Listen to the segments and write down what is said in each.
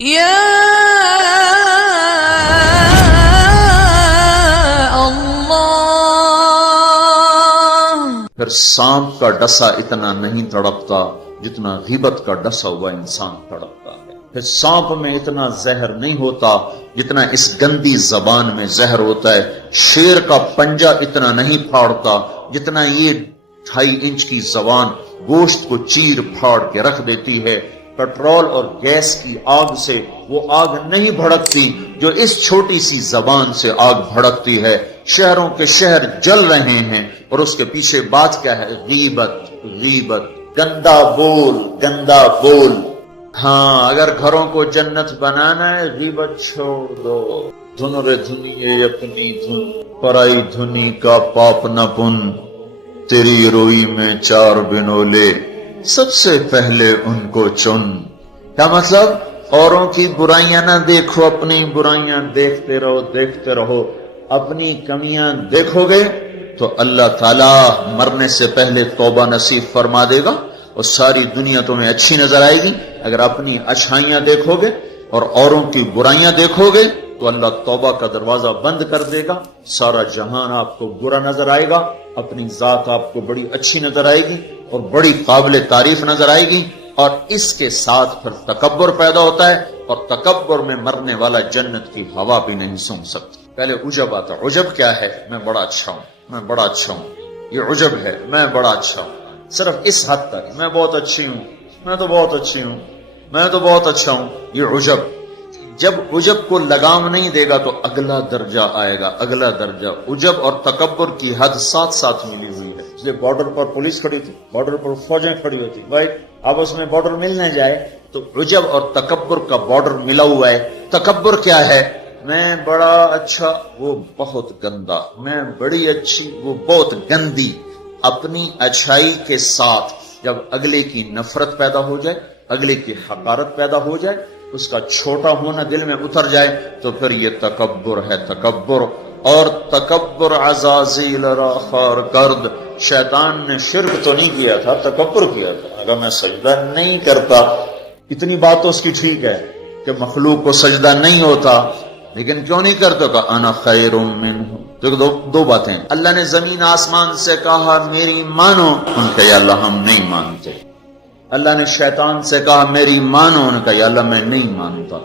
یا اللہ۔ پھر سانپ کا ڈسا اتنا نہیں تڑپتا جتنا غیبت کا ڈسا ہوا انسان تڑپتا ہے۔ پھر سانپ میں اتنا زہر نہیں ہوتا جتنا اس گندی زبان میں زہر ہوتا ہے۔ شیر کا پنجہ اتنا نہیں پھاڑتا جتنا یہ 2.5 انچ کی زبان گوشت کو چیر پھاڑ کے رکھ دیتی ہے۔ پٹرول اور گیس کی آگ سے وہ آگ نہیں بھڑکتی جو اس چھوٹی سی زبان سے آگ بھڑکتی ہے۔ شہروں کے شہر جل رہے ہیں اور اس کے پیچھے بات کیا ہے؟ غیبت، غیبت، گندا بول، گندا بول۔ ہاں، اگر گھروں کو جنت بنانا ہے غیبت چھوڑ دو۔ دھن رے دھنیے اپنی دھن، پرائی دھنی کا پاپ نہ پن، تیری روئی میں 4 بنولے، سب سے پہلے ان کو چن۔ کیا مطلب؟ اوروں کی برائیاں نہ دیکھو، اپنی برائیاں دیکھتے رہو، دیکھتے رہو۔ اپنی کمیاں دیکھو گے تو اللہ تعالیٰ مرنے سے پہلے توبہ نصیب فرما دے گا اور ساری دنیا تمہیں اچھی نظر آئے گی۔ اگر اپنی اچھائیاں دیکھو گے اور اوروں کی برائیاں دیکھو گے تو اللہ توبہ کا دروازہ بند کر دے گا، سارا جہان آپ کو برا نظر آئے گا، اپنی ذات آپ کو بڑی اچھی نظر آئے گی اور بڑی قابل تعریف نظر آئے گی، اور اس کے ساتھ پھر تکبر پیدا ہوتا ہے، اور تکبر میں مرنے والا جنت کی ہوا بھی نہیں سونگھ سکتا۔ پہلے عجب آتا۔ عجب کیا ہے؟ میں بڑا اچھا ہوں، میں بڑا اچھا ہوں، یہ عجب ہے، میں بڑا اچھا ہوں۔ صرف اس حد تک میں بہت اچھی ہوں، میں تو بہت اچھی ہوں، میں تو بہت اچھا ہوں، یہ عجب۔ جب عجب کو لگام نہیں دے گا تو اگلا درجہ آئے گا، اگلا درجہ۔ عجب اور تکبر کی حد ساتھ ساتھ ملی ہوئی ہے، اس لیے بارڈر پر پولیس کھڑی تھی، بارڈر پر فوجیں کھڑی ہوتی، بھائی آپس میں بارڈر مل نہ جائے تو عجب اور تکبر کا بارڈر ملا ہوا ہے۔ تکبر کیا ہے؟ میں بڑا اچھا، وہ بہت گندا، میں بڑی اچھی، وہ بہت گندی۔ اپنی اچھائی کے ساتھ جب اگلے کی نفرت پیدا ہو جائے، اگلے کی حقارت پیدا ہو جائے، اس کا چھوٹا ہونا دل میں اتر جائے تو پھر یہ تکبر ہے، تکبر۔ اور تکبر عزازیل را خار کرد، شیطان نے شرک تو نہیں کیا تھا، تکبر کیا تھا۔ اگر میں سجدہ نہیں کرتا، اتنی بات تو اس کی ٹھیک ہے کہ مخلوق کو سجدہ نہیں ہوتا، لیکن کیوں نہیں کرتا؟ کہ انا خیر منہ۔ تو دو باتیں، اللہ نے زمین آسمان سے کہا میری مانو، ان کا یا اللہ ہم نہیں مانتے۔ اللہ نے شیطان سے کہا میری مانو، ان کا یا اللہ میں نہیں مانتا۔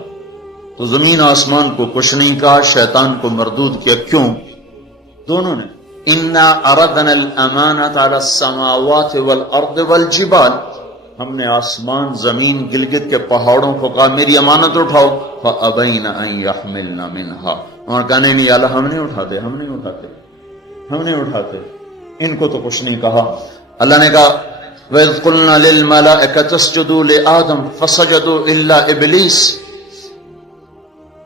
تو زمین آسمان کو کچھ نہیں کہا، شیطان کو مردود کیا۔ کیوں؟ دونوں نے انا اردنا الامانۃ علی السماوات والارض والجبال، ہم نے آسمان، زمین، گلگت کے پہاڑوں کو کہا میری امانت اٹھاؤ، فابین ان یحملن منها، اور کہنے نہیں اللہ ہم نہیں اٹھاتے، ہم نہیں اٹھاتے، ہم نہیں اٹھاتے، ان کو تو کچھ نہیں کہا۔ اللہ نے کہا وَإِذْ قُلْنَا لِلْمَلَائِكَةِ اسْجُدُوا لِآدَمَ فَسَجَدُوا إِلَّا إِبْلِيسَ،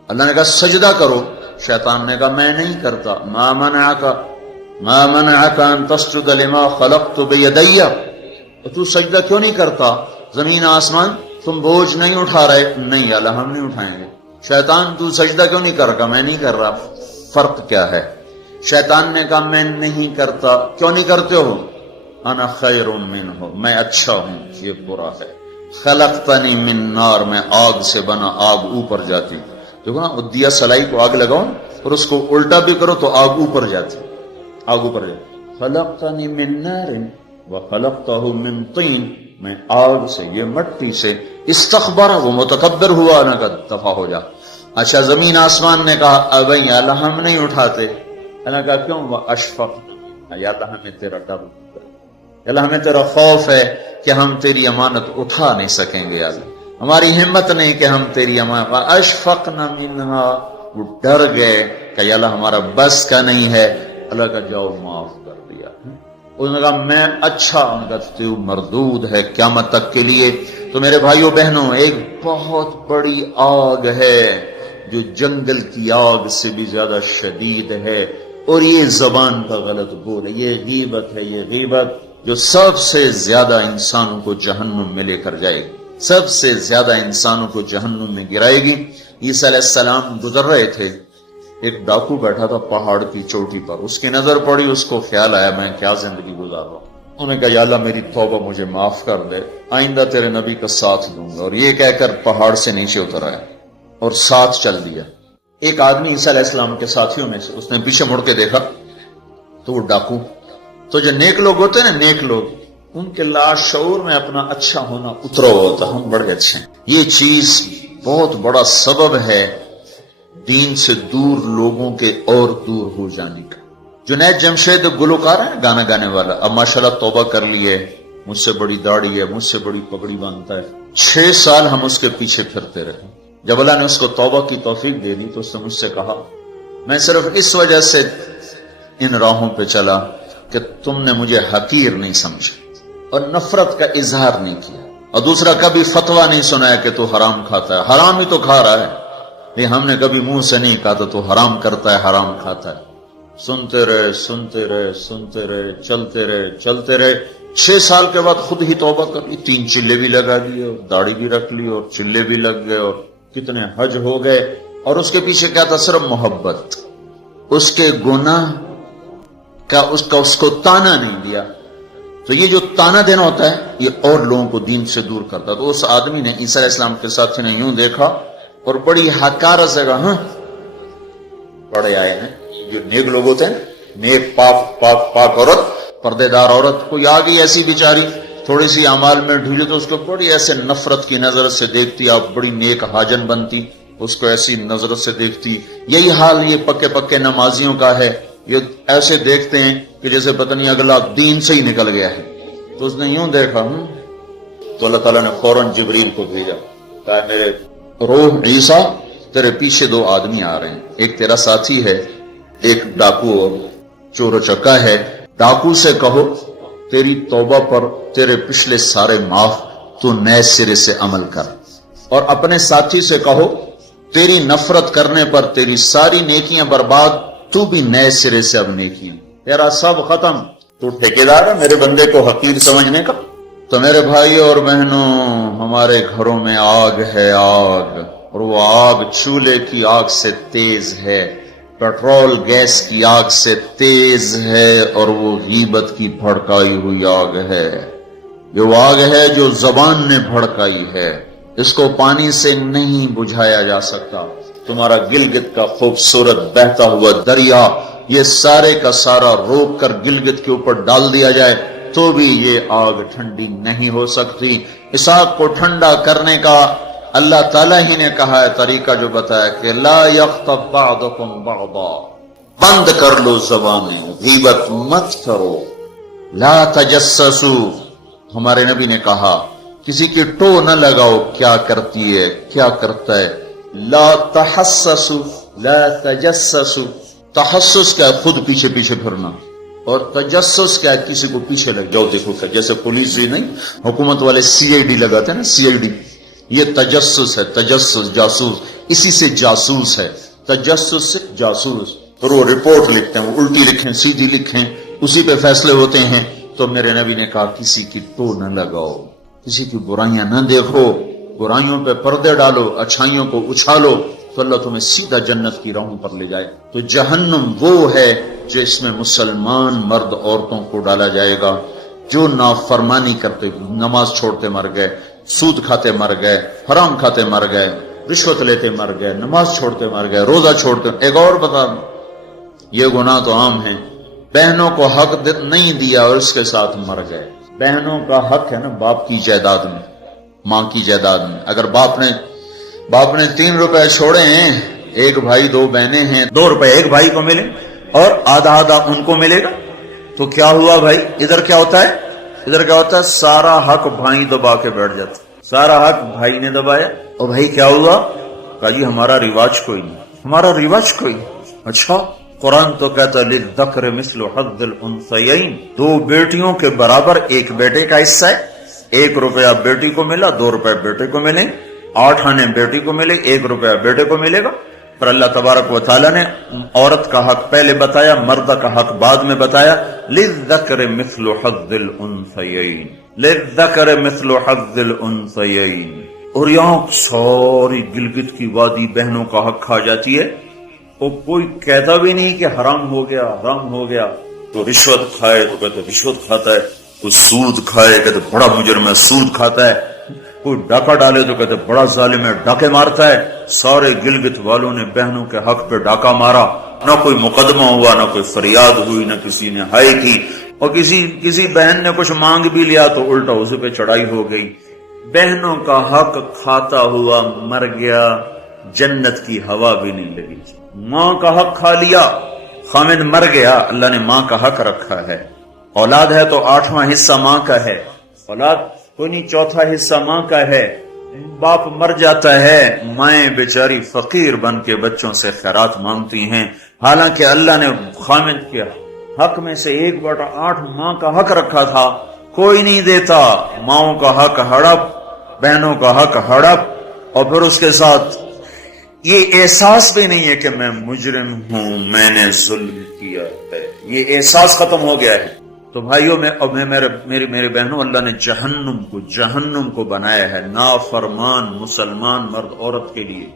اللہ نے کہا سجدہ کرو، شیطان نے کہا میں نہیں کرتا۔ مَا مَنَعَكَ أَن تَسْجُدَ لِمَا خَلَقْتُ بِيَدَيَّ، تو سجدہ کیوں نہیں کرتا؟ زمین آسمان تم بوجھ نہیں اٹھا رہے؟ نہیں اللہ ہم نہیں اٹھائیں گے۔ شیطان تو سجدہ کیوں نہیں کر رہا؟ میں نہیں کر رہا۔ فرق کیا ہے؟ شیطان نے کہا میں نہیں کرتا۔ کیوں نہیں کرتے ہو؟ انا خیر منہ، میں اچھا ہوں، یہ برا ہے۔ خلقتنی من نار، میں آگ سے بنا، آگ اوپر جاتی۔ دیکھو نا، دیا سلائی کو آگ لگاؤ اور اس کو الٹا بھی کرو تو آگ اوپر جاتی، آگ اوپر جاتی۔ خلقتنی من نار وخلقتہ من طین، میں آگ سے، یہ مٹی سے۔ استخبر، وہ متکبر ہوا، نہ کہ دفع ہو جا۔ اچھا زمین آسمان نے کہا ابھی اللہ ہم نہیں اٹھاتے۔ اللہ نے کہا کیوں؟ واشفق، یا اللہ ہمیں تیرا ڈر، اللہ ہمیں تیرا خوف ہے کہ ہم تیری امانت اٹھا نہیں سکیں گے، اللہ ہماری ہمت نہیں کہ ہم تیری امانت۔ اشفقنا منہا، وہ ڈر گئے کہ اللہ ہمارا بس کا نہیں ہے۔ اللہ کا جاؤ معاف کر دیا۔ انہوں نے کہا میں اچھا، ان کا تو مردود ہے قیامت تک کے لیے۔ تو میرے بھائیوں بہنوں، ایک بہت بڑی آگ ہے جو جنگل کی آگ سے بھی زیادہ شدید ہے، اور یہ زبان کا غلط بول ہے، یہ غیبت ہے، یہ غیبت جو سب سے زیادہ انسانوں کو جہنم میں لے کر جائے گی، سب سے زیادہ انسانوں کو جہنم میں گرائے گی۔ عیسیٰ علیہ السلام گزر رہے تھے، ایک ڈاکو بیٹھا تھا پہاڑ کی چوٹی پر، اس کی نظر پڑی، اس کو خیال آیا میں کیا زندگی گزار رہا ہوں۔ انہوں نے کہا یا اللہ میری توبہ مجھے معاف کر دے، آئندہ تیرے نبی کا ساتھ دوں گا، اور یہ کہہ کر پہاڑ سے نیچے اتر آیا۔ اور ساتھ چل دیا. ایک آدمی عیسیٰ علیہ السلام کے ساتھیوں میں سے، اس نے پیچھے مڑ کے دیکھا تو وہ ڈاکو. تو جو نیک لوگ ہوتے ہیں نا، نیک لوگ، ان کے لاشعور میں اپنا اچھا ہونا اترا ہوتا، ہم بڑے اچھے ہیں. یہ چیز بہت بڑا سبب ہے دین سے دور لوگوں کے اور دور ہو جانے کا. جنید جمشید گلوکار ہے، گانا گانے والا، اب ماشاءاللہ توبہ کر لیے، مجھ سے بڑی داڑھی ہے، مجھ سے بڑی پگڑی باندھتا ہے. 6 سال ہم اس کے پیچھے پھرتے رہے. جب اللہ نے اس کو توبہ کی توفیق دے دی تو اس نے مجھ سے کہا، میں صرف اس وجہ سے ان راہوں پہ چلا کہ تم نے مجھے حقیر نہیں سمجھا اور نفرت کا اظہار نہیں کیا، اور دوسرا کبھی فتویٰ نہیں سنایا کہ تو حرام کھاتا ہے. حرام ہی تو کھا رہا ہے، لیکن ہم نے کبھی منہ سے نہیں کہا تو حرام کرتا ہے، حرام کھاتا ہے. سنتے رہے سنتے رہے سنتے رہے، چلتے رہے چلتے رہے. 6 سال کے بعد خود ہی توبہ کر لی، 3 چلے بھی لگا دیے اور داڑھی بھی رکھ لی اور چلے بھی لگ گئے اور کتنے حج ہو گئے. اور اس کے پیچھے کیا تھا؟ صرف محبت. اس کے گناہ کا اس کو تانا نہیں دیا. تو یہ جو تانا دینا ہوتا ہے یہ اور لوگوں کو دین سے دور کرتا. تو اس آدمی نے، عیسیٰ علیہ السلام کے ساتھی نے یوں دیکھا اور بڑی حقارت سے کہا، ہاں بڑے آئے ہیں جو نیک لوگ ہوتے ہیں، نیک پاک پاک پاک عورت، پردے دار عورت. کوئی آ گئی ایسی بیچاری تھوڑی سی اعمال میں ڈھیلی تو اس کو بڑی ایسے نفرت کی نظر سے دیکھتی، آپ بڑی نیک حاجن بنتی، اس کو ایسی نظر سے دیکھتی. یہی حال یہ پکے پکے نمازیوں کا ہے، یہ ایسے دیکھتے ہیں کہ جیسے پتہ نہیں اگلا دین سے ہی نکل گیا ہے. تو اس نے یوں دیکھا، تو اللہ تعالیٰ نے فوراً جبریل کو بھیجا، کہا میرے روح عیسیٰ تیرے پیچھے 2 آدمی آ رہے ہیں، ایک تیرا ساتھی ہے، ایک ڈاکو اور چور و چکا ہے. ڈاکو سے کہو تیری توبہ پر تیرے پچھلے سارے معاف، تو نئے سرے سے عمل کر. اور اپنے ساتھی سے کہو تیری نفرت کرنے پر تیری ساری نیکیاں برباد، تو بھی نئے سرے سے اب نیکیاں، تیرا سب ختم. تو ٹھیکیدار ہے میرے بندے کو حقیر سمجھنے کا. تو میرے بھائیوں اور بہنوں، ہمارے گھروں میں آگ ہے، آگ، اور وہ آگ چولہے کی آگ سے تیز ہے، پیٹرول گیس کی آگ سے تیز ہے، اور وہ غیبت کی بھڑکائی ہوئی آگ ہے. یہ وہ آگ ہے جو زبان نے بھڑکائی ہے، اس کو پانی سے نہیں بجھایا جا سکتا. تمہارا گلگت کا خوبصورت بہتا ہوا دریا یہ سارے کا سارا روک کر گلگت کے اوپر ڈال دیا جائے تو بھی یہ آگ ٹھنڈی نہیں ہو سکتی. اس آگ کو ٹھنڈا کرنے کا اللہ تعالیٰ ہی نے کہا ہے طریقہ، جو بتایا کہ لا یغتب بعضکم بعضا، بند کر لو زبانیں، غیبت مت کرو. لا تجسسوا، ہمارے نبی نے کہا کسی کی ٹو نہ لگاؤ، کیا کرتی ہے کیا کرتا ہے. لا تحسسوا، لا تجسسوا. تحسس کیا ہے؟ خود پیچھے پیچھے پھرنا. اور تجسس کیا ہے؟ کسی کو پیچھے لگ جاؤ دیکھو کیا. جیسے پولیس ہی نہیں، حکومت والے CID لگاتے ہیں نا، CID، یہ تجسس ہے. تجسس جاسوس، اسی سے جاسوس ہے. تجسس سے جاسوس. اور وہ رپورٹ لکھتے ہیں، وہ الٹی لکھیں سیدھی لکھیں، اسی پہ فیصلے ہوتے ہیں. تو میرے نبی نے کہا کسی کی ٹو نہ لگاؤ، کسی کی برائیاں نہ دیکھو، برائیوں پہ پردے ڈالو، اچھائیوں کو اچھالو، تو اللہ تمہیں سیدھا جنت کی راہوں پر لے جائے. تو جہنم وہ ہے جو اس میں مسلمان مرد عورتوں کو ڈالا جائے گا جو نافرمانی کرتے، نماز چھوڑتے مر گئے، سود کھاتے مر گئے، حرام کھاتے مر گئے، رشوت لیتے مر گئے، نماز چھوڑتے مر گئے، روزہ چھوڑتے. ایک اور بتا دوں، یہ گناہ تو عام ہیں. بہنوں کو حق نہیں دیا اور اس کے ساتھ مر گئے. بہنوں کا حق ہے نا باپ کی جائیداد میں، ماں کی جائیداد میں. اگر باپ نے 3 روپے چھوڑے ہیں، ایک بھائی 2 بہنیں ہیں، 2 روپے ایک بھائی کو ملے اور آدھا آدھا ان کو ملے گا، تو کیا ہوا بھائی؟ ادھر کیا ہوتا ہے؟ ادھر کیا ہوتا ہے؟ سارا حق بھائی دبا کے بیٹھ جاتا. سارا حق بھائی نے دبایا، اور بھائی کیا ہوا؟ کہا جی ہمارا رواج کوئی نہیں، ہمارا رواج کوئی نہیں. اچھا، قرآن تو کہتا ہے للذکر مثل حظ الانثیین، 2 بیٹیوں کے برابر ایک بیٹے کا حصہ ہے. 1 روپیہ بیٹی کو ملا، 2 روپے بیٹے کو ملے، 8 آنے بیٹی کو ملے، 1 روپیہ بیٹے کو ملے گا. پر اللہ تبارک و تعالیٰ نے عورت کا حق پہلے بتایا، مرد کا حق بعد میں بتایا. للذکر مثل حظ الانثیین، للذکر مثل حظ الانثیین. اور یہاں ساری گلگت کی وادی بہنوں کا حق کھا جاتی ہے، اور کوئی کہتا بھی نہیں کہ حرام ہو گیا، حرام ہو گیا. تو رشوت کھائے تو کہتے رشوت کھاتا ہے، کوئی سود کھائے کہتے بڑا مجرم ہے سود کھاتا ہے، کوئی ڈاکہ ڈالے تو کہتے بڑا ظالم ہے ڈاکے مارتا ہے. سارے گلگت والوں نے بہنوں کے حق پہ ڈاکہ مارا، نہ کوئی مقدمہ ہوا، نہ کوئی فریاد ہوئی، نہ کسی نے ہائے کی، اور کسی بہن نے کچھ مانگ بھی لیا تو الٹا اسے پہ چڑھائی ہو گئی۔ بہنوں کا حق کھاتا ہوا مر گیا، جنت کی ہوا بھی نہیں لگی۔ ماں کا حق کھا لیا، خامد مر گیا، اللہ نے ماں کا حق رکھا ہے۔ اولاد ہے تو 8واں حصہ ماں کا ہے، اولاد کوئی نہیں 4تھا حصہ ماں کا ہے۔ باپ مر جاتا ہے، مائیں بیچاری فقیر بن کے بچوں سے خیرات مانگتی ہیں، حالانکہ اللہ نے خامد کے حق میں سے 1/8 ماں کا حق رکھا تھا، کوئی نہیں دیتا۔ ماؤں کا حق ہڑپ، بہنوں کا حق ہڑپ، اور پھر اس کے ساتھ یہ احساس بھی نہیں ہے کہ میں مجرم ہوں، میں نے ظلم کیا ہے، یہ احساس ختم ہو گیا ہے۔ تو بھائیوں میرے بہنوں، اللہ نے جہنم کو بنایا ہے نافرمان مسلمان مرد عورت کے لیے۔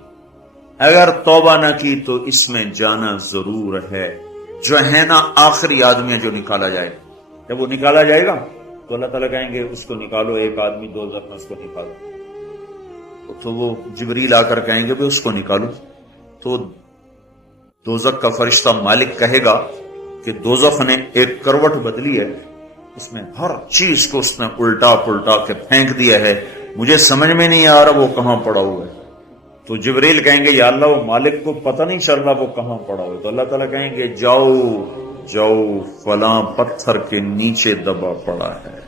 اگر توبہ نہ کی تو اس میں جانا ضرور ہے۔ جو ہے نا آخری آدمی ہے جو نکالا جائے، جب وہ نکالا جائے گا تو اللہ تعالیٰ کہیں گے اس کو نکالو، ایک آدمی دوزخ میں اس کو نکالو، تو وہ جبریل آ کر کہیں گے بھی اس کو نکالو، تو دوزخ کا فرشتہ مالک کہے گا کہ دوزخ نے ایک کروٹ بدلی ہے، اس میں ہر چیز کو اس نے الٹا پلٹا کے پھینک دیا ہے، مجھے سمجھ میں نہیں آ رہا وہ کہاں پڑا ہوا ہے۔ تو جبریل کہیں گے یا اللہ وہ مالک کو پتہ نہیں چل رہا وہ کہاں پڑا ہوا ہے، تو اللہ تعالیٰ کہیں گے جاؤ فلاں پتھر کے نیچے دبا پڑا ہے۔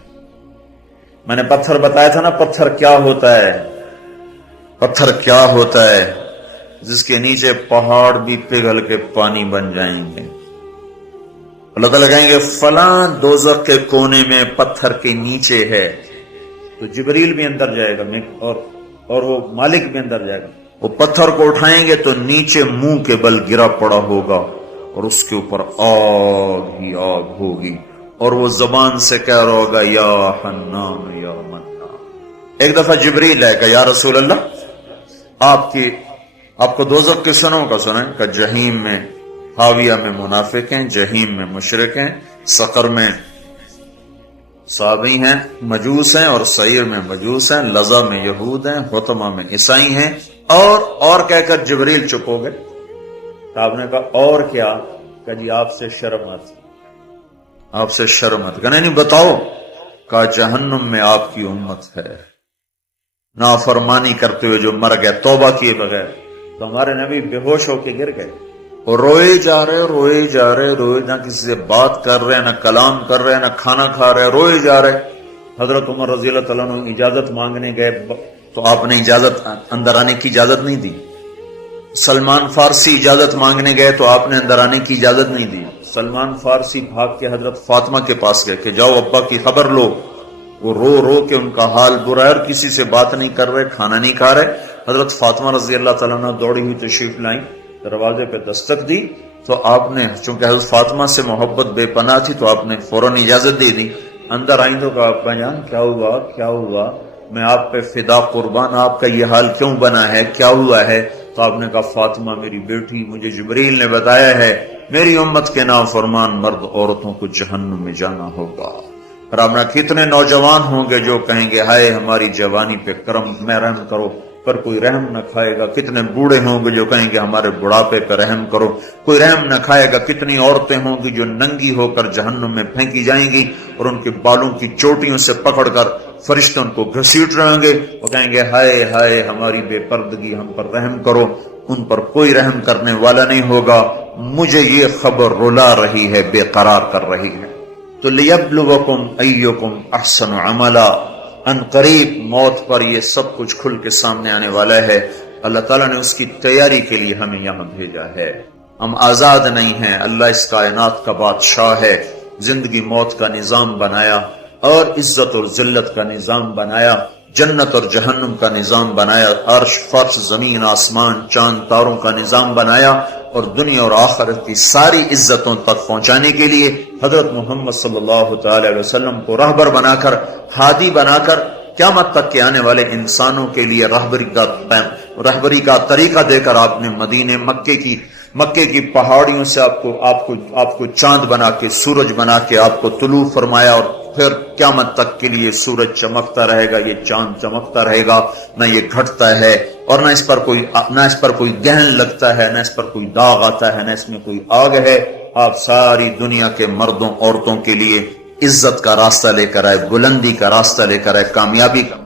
میں نے پتھر بتایا تھا نا، پتھر کیا ہوتا ہے، پتھر کیا ہوتا ہے، جس کے نیچے پہاڑ بھی پگھل کے پانی بن جائیں گے۔ اللہ تعالیٰ کہیں گے فلاں دوزخ کے کونے میں پتھر کے نیچے ہے، تو جبریل بھی اندر جائے گا اور وہ مالک بھی اندر جائے گا۔ وہ پتھر کو اٹھائیں گے تو نیچے منہ کے بل گرا پڑا ہوگا اور اس کے اوپر آگ ہی آگ ہوگی، اور وہ زبان سے کہہ رہا ہوگا یا حنان یا منان۔ ایک دفعہ جبریل ہے کہ یا رسول اللہ آپ کو دوزخ کے سنوں کا سنیں کہ جہیم میں حاویہ میں منافق ہیں، جہیم میں مشرک ہیں، سقر میں صابی ہیں مجوس ہیں، اور سعیر میں مجوس ہیں، لظہ میں یہود ہیں، حطمہ میں عیسائی ہیں، اور کہہ کر جبریل چپ ہو گئے۔ تو آپ نے کہا اور کیا؟ کہ جی آپ سے شرم آتی، کہنے نہیں بتاؤ، کہا جہنم میں آپ کی امت ہے، نافرمانی کرتے ہوئے جو مر گئے توبہ کیے بغیر۔ تو ہمارے نبی بے ہوش ہو کے گر گئے اور روئے جا رہے، نہ کسی سے بات کر رہے، نہ کلام کر رہے، نہ کھانا کھا رہے، روئے جا رہے۔ حضرت عمر رضی اللہ تعالیٰ عنہ اجازت مانگنے گئے تو آپ نے اندر آنے کی اجازت نہیں دی۔ سلمان فارسی اجازت مانگنے گئے تو آپ نے اندر آنے کی اجازت نہیں دی۔ سلمان فارسی بھاگ کے حضرت فاطمہ کے پاس گئے کہ جاؤ ابا کی خبر لو۔ وہ رو کے ان کا حال برا ہے اور کسی سے بات نہیں کر رہے، کھانا نہیں کھا رہے۔ حضرت فاطمہ رضی اللہ تعالیٰ عنہ دوڑی ہوئی تشریف لائیں، دروازے پہ دستک دی تو آپ نے، چونکہ حضرت فاطمہ سے محبت بے پناہ تھی، تو آپ نے فوراً اجازت دے دی۔ اندر آئیں تو کہا ابا جان کیا ہوا، میں آپ پہ فدا قربان، آپ کا یہ حال کیوں بنا ہے، کیا ہوا ہے؟ تو آپ نے کہا فاطمہ میری بیٹی، مجھے جبریل نے بتایا ہے میری امت کے نافرمان مرد عورتوں کو جہنم میں جانا ہوگا۔ اور آپ نے کتنے نوجوان ہوں گے جو کہیں گے ہائے ہماری جوانی پہ کرم میں رحم کرو، پر کوئی رحم نہ کھائے گا۔ کتنے بوڑھے ہوں گے جو کہیں گے ہمارے بڑھاپے پہ رحم کرو، کوئی رحم نہ کھائے گا۔ کتنی عورتیں ہوں گی جو ننگی ہو کر جہنم میں پھینکی جائیں گی اور ان کے بالوں کی چوٹیوں سے پکڑ کر فرشتے ان کو گھسیٹ رہیں گے، وہ کہیں گے ہائے ہماری بے پردگی، ہم پر رحم کرو۔ ان پر کوئی رحم کرنے والا نہیں ہوگا۔ مجھے یہ خبر رلا رہی ہے، بے قرار کر رہی ہے۔ تو لیبلوکم ایکم احسن عملا، ان قریب موت پر یہ سب کچھ کھل کے سامنے آنے والا ہے۔ اللہ تعالیٰ نے اس کی تیاری کے لیے ہمیں یہاں بھیجا ہے۔ ہم آزاد نہیں ہیں، اللہ اس کائنات کا بادشاہ ہے، زندگی موت کا نظام بنایا اور عزت اور ذلت کا نظام بنایا، جنت اور جہنم کا نظام بنایا، عرش فرش زمین آسمان چاند تاروں کا نظام بنایا، اور دنیا اور آخرت کی ساری عزتوں تک پہنچانے کے لیے حضرت محمد صلی اللہ تعالی علیہ وسلم کو رہبر بنا کر، ہادی بنا کر، قیامت تک کے آنے والے انسانوں کے لیے رہبری کا طریقہ دے کر آپ نے مدینے مکے کی پہاڑیوں سے آپ کو چاند بنا کے، سورج بنا کے آپ کو طلوع فرمایا، اور پھر قیامت تک کے لیے سورج چمکتا رہے گا، یہ چاند چمکتا رہے گا، نہ یہ گھٹتا ہے اور نہ اس پر کوئی گہن لگتا ہے، نہ اس پر کوئی داغ آتا ہے، نہ اس میں کوئی آگ ہے۔ آپ ساری دنیا کے مردوں عورتوں کے لیے عزت کا راستہ لے کر آئے، بلندی کا راستہ لے کر آئے، کامیابی کا